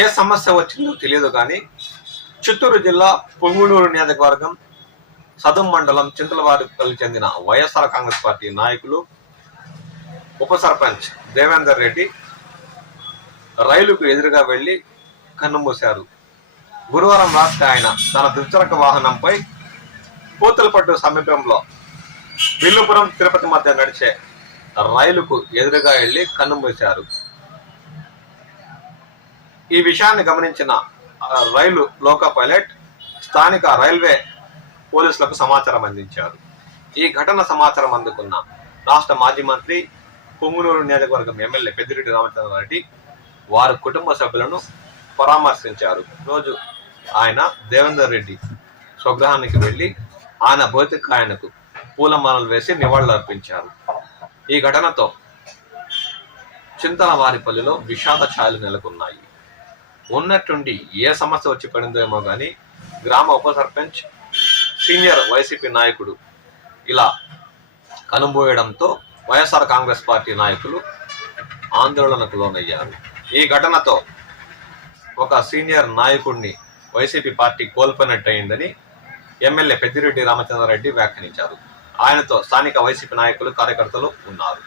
ఏ సమస్య వచ్చిందో తెలియదు కానీ చిత్తూరు జిల్లా పొంగునూరు నియోజకవర్గం సదుం మండలం చింతలవారిపల్లి చెందిన వైఎస్ఆర్ కాంగ్రెస్ పార్టీ నాయకులు ఉప సర్పంచ్ దేవేందర్ రెడ్డి రైలుకు ఎదురుగా వెళ్లి కన్నుమూశారు. గురువారం రాత్రి ఆయన తన ద్విచక్ర వాహనంపై పూతలపట్టు సమీపంలో విల్లుపురం తిరుపతి మధ్య నడిచే రైలుకు ఎదురుగా వెళ్లి కన్నుమూశారు. ఈ విషయాన్ని గమనించిన రైలు లోకో పైలట్ స్థానిక రైల్వే పోలీసులకు సమాచారం అందించారు. ఈ ఘటన సమాచారం అందుకున్న రాష్ట్ర మాజీ మంత్రి పొంగునూరు నియోజకవర్గం ఎమ్మెల్యే పెద్దిరెడ్డి రామచంద్రారెడ్డి వారి కుటుంబ సభ్యులను పరామర్శించారు. రోజు ఆయన దేవేందర్ రెడ్డి స్వగృహానికి వెళ్లి ఆయన భౌతికాయనకు పూలమాలలు వేసి నివాళులు అర్పించారు. ఈ ఘటనతో చింతలవారిపల్లిలో విషాద ఛాయలు నెలకొన్నాయి. ఉన్నట్టుండి ఏ సమస్య వచ్చి పడిందో ఏమో కానీ గ్రామ ఉప సర్పంచ్ సీనియర్ వైసీపీ నాయకుడు ఇలా కనుమూయడంతో వైఎస్ఆర్ కాంగ్రెస్ పార్టీ నాయకులు ఆందోళనకు లోనయ్యారు. ఈ ఘటనతో ఒక సీనియర్ నాయకుడిని వైసీపీ పార్టీ కోల్పోయినట్టయిందని ఎమ్మెల్యే పెద్దిరెడ్డి రామచంద్రారెడ్డి వ్యాఖ్యానించారు. ఆయనతో స్థానిక వైసీపీ నాయకులు కార్యకర్తలు ఉన్నారు.